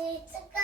it's a